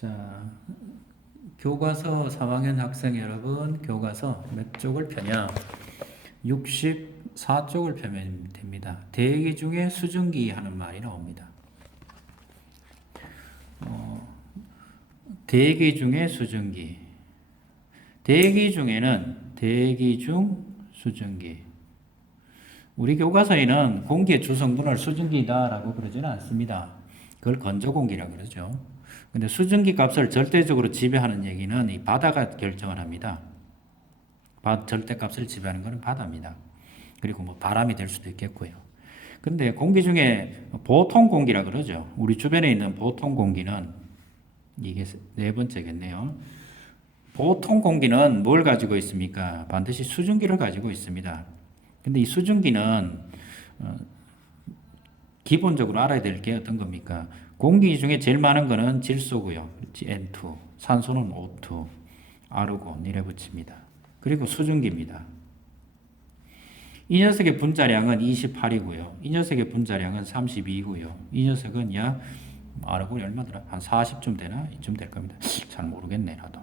자, 교과서 3학년 학생 여러분, 교과서 몇 쪽을 펴냐? 64쪽을 펴면 됩니다. 대기 중에 수증기 하는 말이 나옵니다. 대기 중에 수증기. 대기 중에는 대기 중 수증기. 우리 교과서에는 공기의 주성분을 수증기다라고 그러지는 않습니다. 그걸 건조공기라고 그러죠. 근데 수증기 값을 절대적으로 지배하는 얘기는 이 바다가 결정을 합니다. 절대값을 지배하는 것은 바다입니다. 그리고 뭐 바람이 될 수도 있겠고요. 근데 공기 중에 보통 공기라 그러죠. 우리 주변에 있는 보통 공기는 이게 네 번째겠네요. 보통 공기는 뭘 가지고 있습니까? 반드시 수증기를 가지고 있습니다. 근데 이 수증기는 기본적으로 알아야 될 게 어떤 겁니까? 공기 중에 제일 많은 거는 질소고요. N2, 산소는 O2, 아르곤 이래 붙입니다. 그리고 수증기입니다. 이 녀석의 분자량은 28이고요. 이 녀석의 분자량은 32고요. 이 녀석은 약 아르곤이 얼마더라? 한 40쯤 되나? 이쯤 될 겁니다. 잘 모르겠네 나도.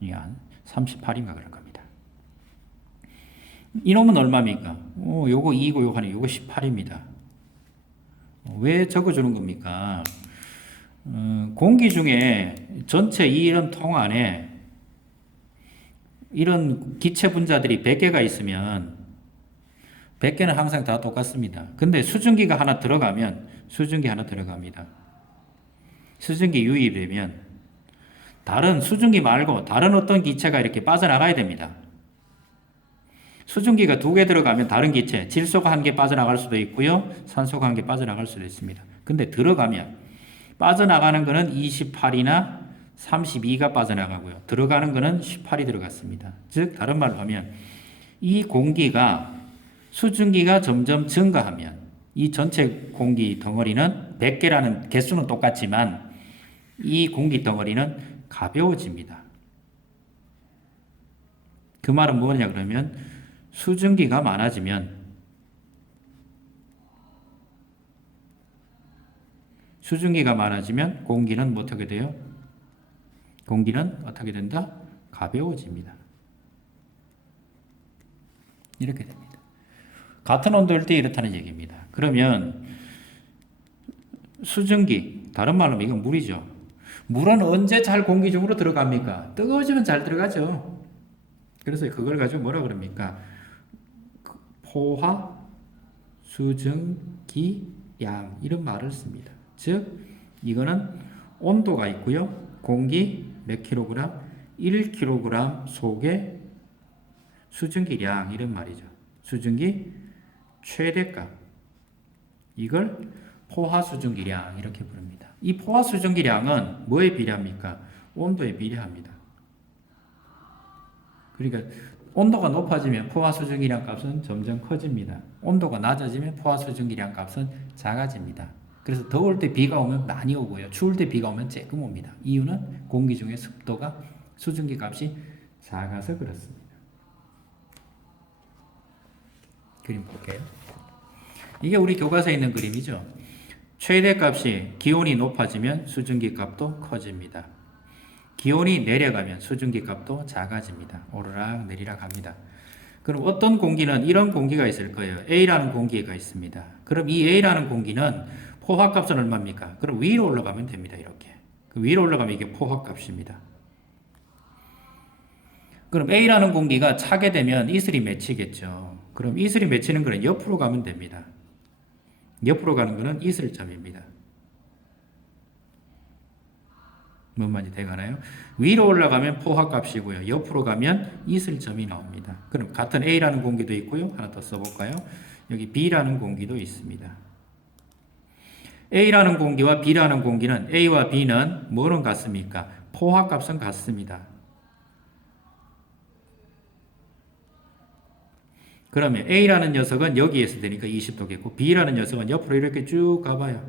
이게 한 38인가 그럴 겁니다. 이놈은 얼마입니까? 요거 2고 요거 18입니다. 왜 적어주는 겁니까? 공기 중에 전체 이런 통 안에 이런 기체 분자들이 100개가 있으면 100개는 항상 다 똑같습니다. 근데 수증기가 하나 들어가면 수증기 하나 들어갑니다. 수증기 유입되면 다른 수증기 말고 다른 어떤 기체가 이렇게 빠져나가야 됩니다. 수증기가 2개 들어가면 다른 기체, 질소가 1개 빠져나갈 수도 있고요. 산소가 1개 빠져나갈 수도 있습니다. 근데 들어가면 빠져나가는 거는 28이나 32가 빠져나가고요. 들어가는 거는 18이 들어갔습니다. 즉 다른 말로 하면 이 공기가 수증기가 점점 증가하면 이 전체 공기 덩어리는 100개라는 개수는 똑같지만 이 공기 덩어리는 가벼워집니다. 그 말은 뭐냐 그러면 수증기가 많아지면 공기는 어떻게 돼요? 공기는 어떻게 된다? 가벼워집니다. 이렇게 됩니다. 같은 온도일 때 이렇다는 얘기입니다. 그러면 수증기, 다른 말로 이건 물이죠. 물은 언제 잘 공기 중으로 들어갑니까? 뜨거워지면 잘 들어가죠. 그래서 그걸 가지고 뭐라 그럽니까? 포화, 수증기, 양 이런 말을 씁니다. 즉 이거는 온도가 있고요. 공기 몇 킬로그램? 1kg 속에 수증기량 이런 말이죠. 수증기 최대값 이걸 포화 수증기량 이렇게 부릅니다. 이 포화 수증기량은 뭐에 비례합니까? 온도에 비례합니다. 그러니까 온도가 높아지면 포화 수증기량 값은 점점 커집니다. 온도가 낮아지면 포화 수증기량 값은 작아집니다. 그래서 더울 때 비가 오면 많이 오고요. 추울 때 비가 오면 조금 옵니다. 이유는 공기 중에 습도가 수증기 값이 작아서 그렇습니다. 그림 볼게요. 이게 우리 교과서에 있는 그림이죠. 최대값이 기온이 높아지면 수증기 값도 커집니다. 기온이 내려가면 수증기 값도 작아집니다. 오르락 내리락 합니다. 그럼 어떤 공기는 이런 공기가 있을 거예요. A라는 공기가 있습니다. 그럼 이 A라는 공기는 포화값은 얼마입니까? 그럼 위로 올라가면 됩니다. 이렇게. 위로 올라가면 이게 포화값입니다. 그럼 A라는 공기가 차게 되면 이슬이 맺히겠죠. 그럼 이슬이 맺히는 거는 옆으로 가면 됩니다. 옆으로 가는 거는 이슬점입니다. 뭔 말인지 돼가나요? 위로 올라가면 포화값이고요. 옆으로 가면 이슬점이 나옵니다. 그럼 같은 A라는 공기도 있고요. 하나 더 써볼까요? 여기 B라는 공기도 있습니다. A라는 공기와 B라는 공기는 A와 B는 뭐는 같습니까? 포화값은 같습니다. 그러면 A라는 녀석은 여기에서 되니까 20도겠고 B라는 녀석은 옆으로 이렇게 쭉 가봐요.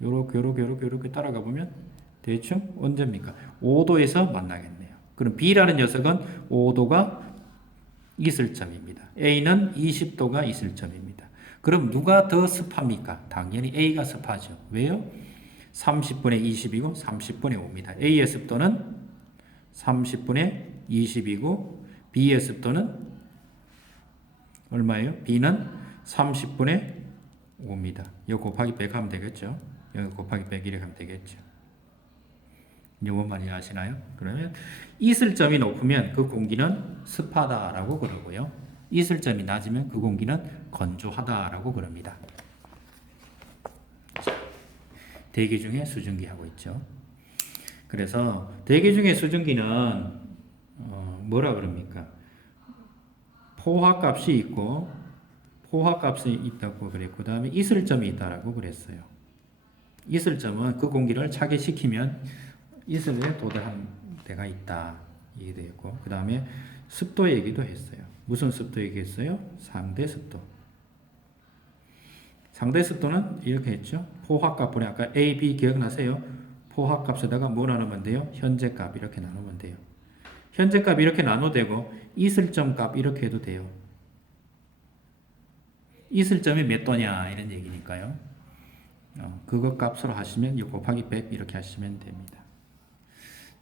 요렇게 따라가 보면 대충 언제입니까? 5도에서 만나겠네요. 그럼 B라는 녀석은 5도가 이슬점입니다. A는 20도가 이슬점입니다. 그럼 누가 더 습합니까? 당연히 A가 습하죠. 왜요? 30분의 20이고 30분의 5입니다. A의 습도는 30분의 20이고 B의 습도는 얼마예요? B는 30분의 5입니다. 이거 곱하기 100 하면 되겠죠? 여기 곱하기 100 이렇게 하면 되겠죠? 이것만 이해하시나요? 그러면 이슬점이 높으면 그 공기는 습하다라고 그러고요. 이슬점이 낮으면 그 공기는 건조하다라고 그럽니다. 대기 중에 수증기 하고 있죠. 그래서 대기 중에 수증기는 뭐라 그럽니까? 포화값이 있고 포화값이 있다고 그랬고 그 다음에 이슬점이 있다라고 그랬어요. 이슬점은 그 공기를 차게시키면 이슬에 도달한 데가 있다. 이게 되고 그 다음에 습도 얘기도 했어요. 무슨 습도 얘기했어요? 상대 습도. 상대 습도는 이렇게 했죠. 포화값분에 아까 A, B 기억나세요? 포화값에다가 뭐 나누면 돼요? 현재값 이렇게 나누면 돼요. 현재값 이렇게 나눠도 되고 이슬점 값 이렇게 해도 돼요. 이슬점이 몇 도냐 이런 얘기니까요. 그거 값으로 하시면 6 곱하기 100 이렇게 하시면 됩니다.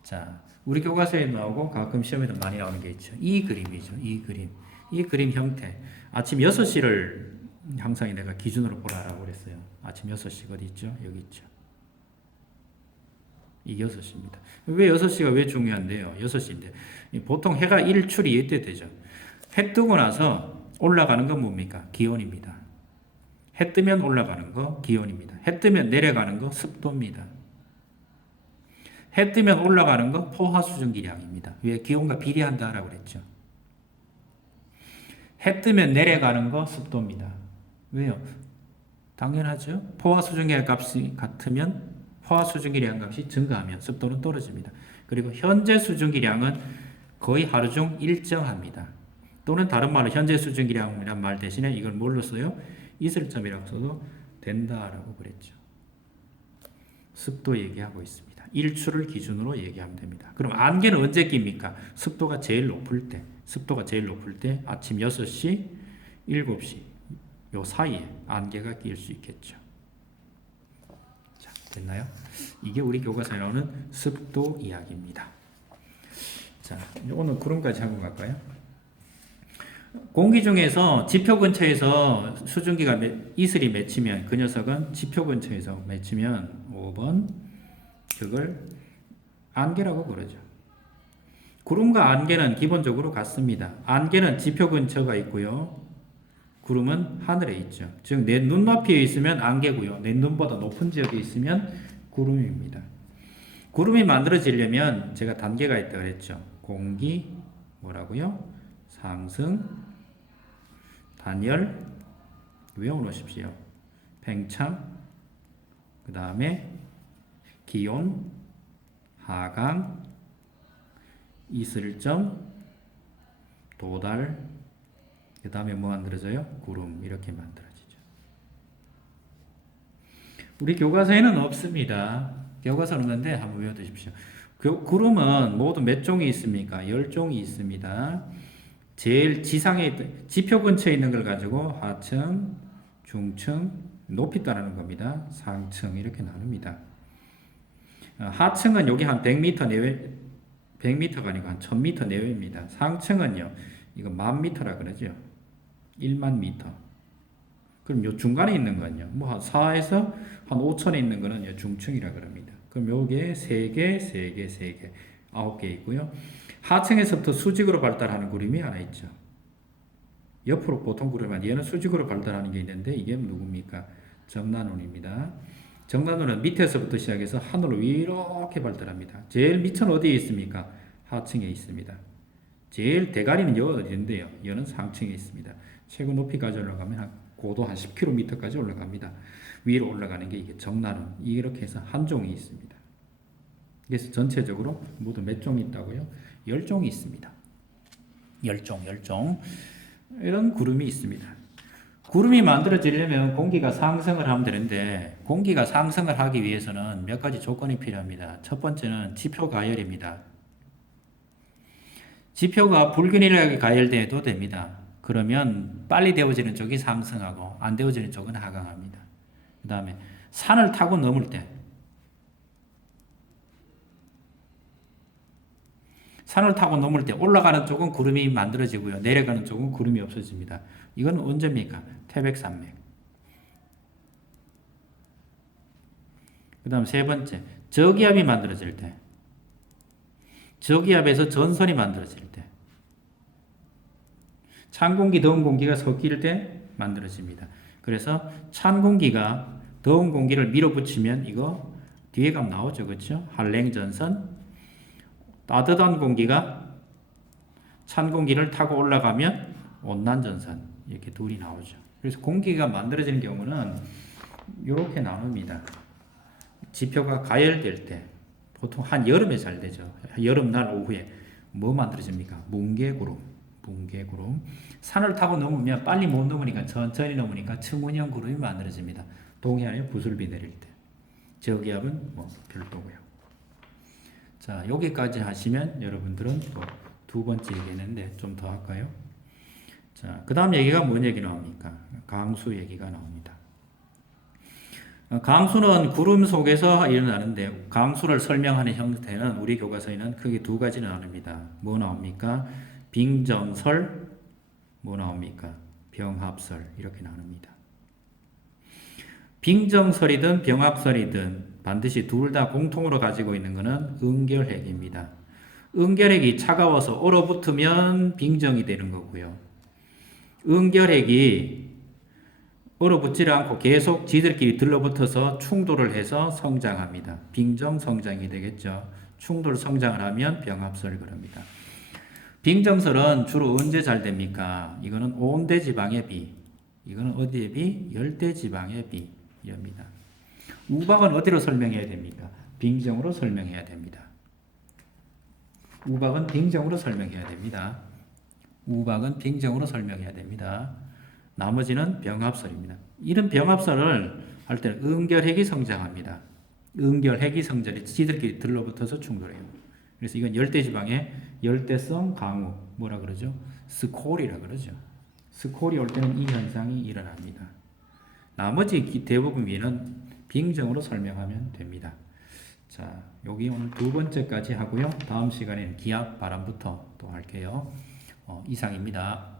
자, 우리 교과서에 나오고 가끔 시험에도 많이 나오는 게 있죠. 이 그림이죠. 이 그림. 이 그림 형태. 아침 6시를 항상 내가 기준으로 보라라고 그랬어요. 아침 6시가 어디 있죠? 여기 있죠. 이 6시입니다. 왜 6시가 왜 중요한데요? 6시인데. 보통 해가 일출이 이때 되죠. 해 뜨고 나서 올라가는 건 뭡니까? 기온입니다. 해 뜨면 올라가는 거 기온입니다. 해 뜨면 내려가는 거 습도입니다. 해 뜨면 올라가는 거 포화수증기량입니다. 왜? 기온과 비례한다라고 그랬죠. 해 뜨면 내려가는 거 습도입니다. 왜요? 당연하죠. 포화수증기량 값이 같으면 포화수증기량 값이 증가하면 습도는 떨어집니다. 그리고 현재 수증기량은 거의 하루 중 일정합니다. 또는 다른 말로 현재 수증기량이란 말 대신에 이걸 뭘로 써요? 이슬점이라고 써도 된다라고 그랬죠. 습도 얘기하고 있습니다. 일출을 기준으로 얘기하면 됩니다. 그럼 안개는 언제 낍니까? 습도가 제일 높을 때. 습도가 제일 높을 때 아침 6시, 7시 요 사이에 안개가 낄 수 있겠죠. 자, 됐나요? 이게 우리 교과서에 나오는 습도 이야기입니다. 자, 오늘 구름까지 하고 갈까요? 공기 중에서 지표 근처에서 수증기가 이슬이 맺히면 그 녀석은 지표 근처에서 맺히면 5번 그걸 안개라고 그러죠. 구름과 안개는 기본적으로 같습니다. 안개는 지표 근처가 있고요. 구름은 하늘에 있죠. 즉 내 눈높이에 있으면 안개고요. 내 눈보다 높은 지역에 있으면 구름입니다. 구름이 만들어지려면 제가 단계가 있다고 그랬죠. 공기 뭐라고요? 상승, 단열, 외워놓으십시오. 팽창, 그 다음에 기온, 하강, 이슬점, 도달, 그 다음에 뭐 만들어져요? 구름 이렇게 만들어지죠. 우리 교과서에는 없습니다. 교과서는 없는데 한번 외워두십시오. 구름은 모두 몇 종이 있습니까? 10종이 있습니다. 제일 지상에 지표 근처에 있는 걸 가지고 하층, 중층, 높이 따르는 겁니다. 상층 이렇게 나눕니다. 하층은 여기 한 100m 내외, 100m가 아니고 한 1000m 내외입니다. 상층은요, 이거 10,000m라 그러죠. 10,000 m. 그럼 요 중간에 있는 건요, 뭐 한 4에서 한 5천에 있는 거는 중층이라 그럽니다. 그럼 요게 3개, 3개, 3개, 9개 있고요. 하층에서부터 수직으로 발달하는 구름이 하나 있죠. 옆으로 보통 구름은 얘는 수직으로 발달하는 게 있는데 이게 누굽니까? 정난운입니다. 정난운은 밑에서부터 시작해서 하늘로 이렇게 발달합니다. 제일 밑은 어디에 있습니까? 하층에 있습니다. 제일 대가리는 어디인데요? 얘는 상층에 있습니다. 최고 높이까지 올라가면 고도 한 10km까지 올라갑니다. 위로 올라가는 게 이게 정난운. 이렇게 해서 한 종이 있습니다. 그래서 전체적으로 모두 몇 종이 있다고요? 10종이 있습니다. 10종. 이런 구름이 있습니다. 구름이 만들어지려면 공기가 상승을 하면 되는데 공기가 상승을 하기 위해서는 몇 가지 조건이 필요합니다. 첫 번째는 지표 가열입니다. 지표가 불균일하게 가열돼도 됩니다. 그러면 빨리 데워지는 쪽이 상승하고 안 데워지는 쪽은 하강합니다. 그 다음에 산을 타고 넘을 때 산을 타고 넘을 때 올라가는 쪽은 구름이 만들어지고요. 내려가는 쪽은 구름이 없어집니다. 이건 언제입니까? 태백산맥. 그 다음 세 번째, 저기압이 만들어질 때. 저기압에서 전선이 만들어질 때. 찬 공기, 더운 공기가 섞일 때 만들어집니다. 그래서 찬 공기가 더운 공기를 밀어붙이면 이거 뒤에 가면 나오죠. 그렇죠? 한랭전선. 따뜻한 공기가 찬 공기를 타고 올라가면 온난전선. 이렇게 둘이 나오죠. 그래서 공기가 만들어지는 경우는 이렇게 나눕니다. 지표가 가열될 때 보통 한 여름에 잘 되죠. 여름날 오후에 뭐 만들어집니까? 뭉게구름. 산을 타고 넘으면 빨리 못 넘으니까 천천히 넘으니까 층문형 구름이 만들어집니다. 동해안에 부슬비 내릴 때. 저기압은 뭐 별도고요. 자, 여기까지 하시면 여러분들은 또 두 번째 얘기했는데 좀 더 할까요? 자, 그 다음 얘기가 뭔 얘기 나옵니까? 강수 얘기가 나옵니다. 강수는 구름 속에서 일어나는데 강수를 설명하는 형태는 우리 교과서에는 크게 두 가지를 나눕니다. 뭐 나옵니까? 빙정설, 뭐 나옵니까? 병합설 이렇게 나눕니다. 빙정설이든 병합설이든 반드시 둘 다 공통으로 가지고 있는 것은 응결핵입니다. 응결핵이 차가워서 얼어붙으면 빙정이 되는 거고요. 응결핵이 얼어붙지 않고 계속 지들끼리 들러붙어서 충돌을 해서 성장합니다. 빙정 성장이 되겠죠. 충돌 성장을 하면 병합설을 그럽니다. 빙정설은 주로 언제 잘 됩니까? 이거는 온대 지방의 비. 이거는 어디의 비? 열대 지방의 비입니다. 우박은 어디로 설명해야 됩니까? 빙정으로 설명해야 됩니다. 우박은 빙정으로 설명해야 됩니다. 우박은 빙정으로 설명해야 됩니다. 나머지는 병합설입니다. 이런 병합설을 할 때는 응결핵이 성장합니다. 응결핵이 성장해 지들끼리 들러붙어서 충돌해요. 그래서 이건 열대지방의 열대성 강우 뭐라 그러죠? 스콜이라 그러죠. 스콜이 올 때는 이 현상이 일어납니다. 나머지 대부분 위는 빙정으로 설명하면 됩니다. 자, 여기 오늘 두 번째까지 하고요. 다음 시간에는 기압, 바람부터 또 할게요. 이상입니다.